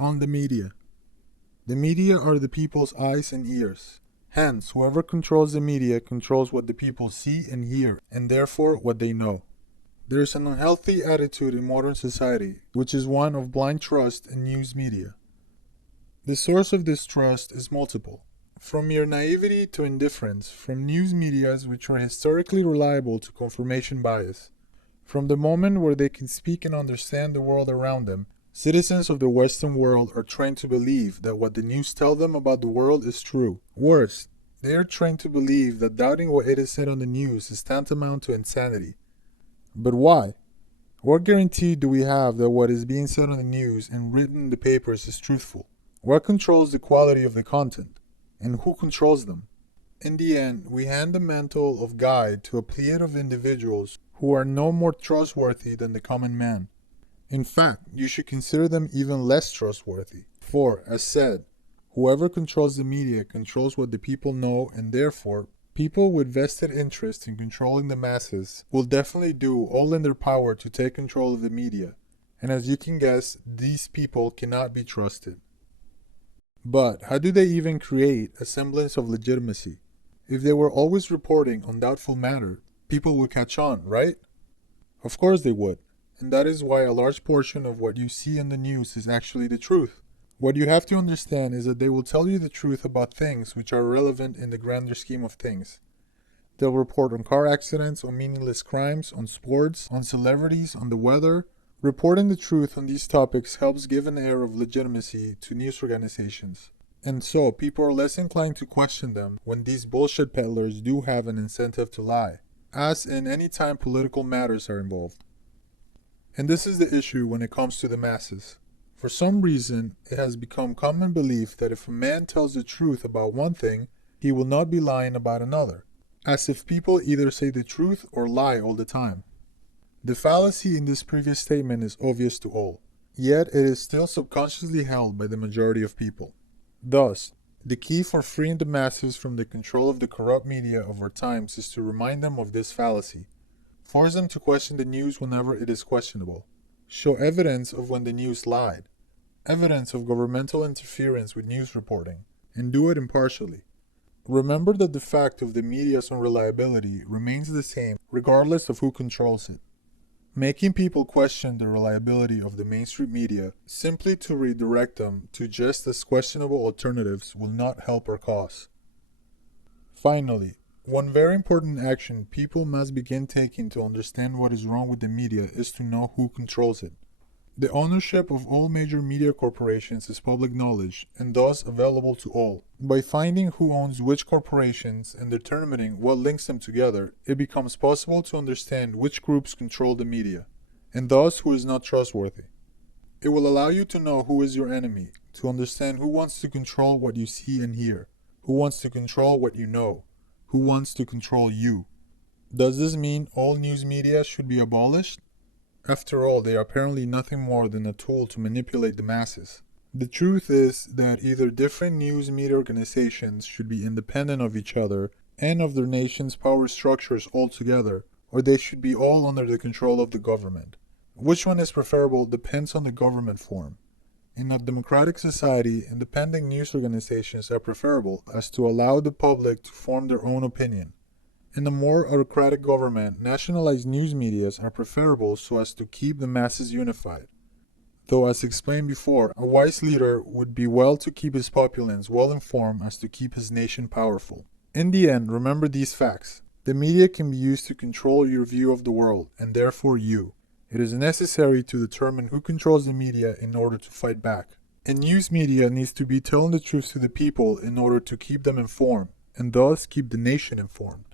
On the media. The media are the people's eyes and ears. Hence, whoever controls the media controls what the people see and hear, and therefore what they know. There is an unhealthy attitude in modern society, which is one of blind trust in news media. The source of this trust is multiple. From mere naivety to indifference, from news medias which are historically reliable to confirmation bias. From the moment where they can speak and understand the world around them, citizens of the Western world are trained to believe that what the news tell them about the world is true. Worse, they are trained to believe that doubting what it is said on the news is tantamount to insanity. But why? What guarantee do we have that what is being said on the news and written in the papers is truthful? What controls the quality of the content? And who controls them? In the end, we hand the mantle of guide to a pleiad of individuals who are no more trustworthy than the common man. In fact, you should consider them even less trustworthy. For, as said, whoever controls the media controls what the people know, and therefore, people with vested interest in controlling the masses will definitely do all in their power to take control of the media. And as you can guess, these people cannot be trusted. But how do they even create a semblance of legitimacy? If they were always reporting on doubtful matter, people would catch on, right? Of course they would. And that is why a large portion of what you see in the news is actually the truth. What you have to understand is that they will tell you the truth about things which are relevant in the grander scheme of things. They'll report on car accidents, on meaningless crimes, on sports, on celebrities, on the weather. Reporting the truth on these topics helps give an air of legitimacy to news organizations. And so, people are less inclined to question them when these bullshit peddlers do have an incentive to lie, as in any time political matters are involved. And this is the issue when it comes to the masses. For some reason, it has become common belief that if a man tells the truth about one thing, he will not be lying about another, as if people either say the truth or lie all the time. The fallacy in this previous statement is obvious to all, yet it is still subconsciously held by the majority of people. Thus, the key for freeing the masses from the control of the corrupt media of our times is to remind them of this fallacy. Force them to question the news whenever it is questionable. Show evidence of when the news lied. Evidence of governmental interference with news reporting. And do it impartially. Remember that the fact of the media's unreliability remains the same regardless of who controls it. Making people question the reliability of the mainstream media simply to redirect them to just as questionable alternatives will not help our cause. Finally, one very important action people must begin taking to understand what is wrong with the media is to know who controls it. The ownership of all major media corporations is public knowledge and thus available to all. By finding who owns which corporations and determining what links them together, it becomes possible to understand which groups control the media, and thus who is not trustworthy. It will allow you to know who is your enemy, to understand who wants to control what you see and hear, who wants to control what you know, who wants to control you. Does this mean all news media should be abolished? After all, they are apparently nothing more than a tool to manipulate the masses. The truth is that either different news media organizations should be independent of each other and of their nation's power structures altogether, or they should be all under the control of the government. Which one is preferable depends on the government form. In a democratic society, independent news organizations are preferable as to allow the public to form their own opinion. In a more autocratic government, nationalized news medias are preferable so as to keep the masses unified. Though, as explained before, a wise leader would be well to keep his populace well informed as to keep his nation powerful. In the end, remember these facts. The media can be used to control your view of the world, and therefore you. It is necessary to determine who controls the media in order to fight back. And news media needs to be telling the truth to the people in order to keep them informed, and thus keep the nation informed.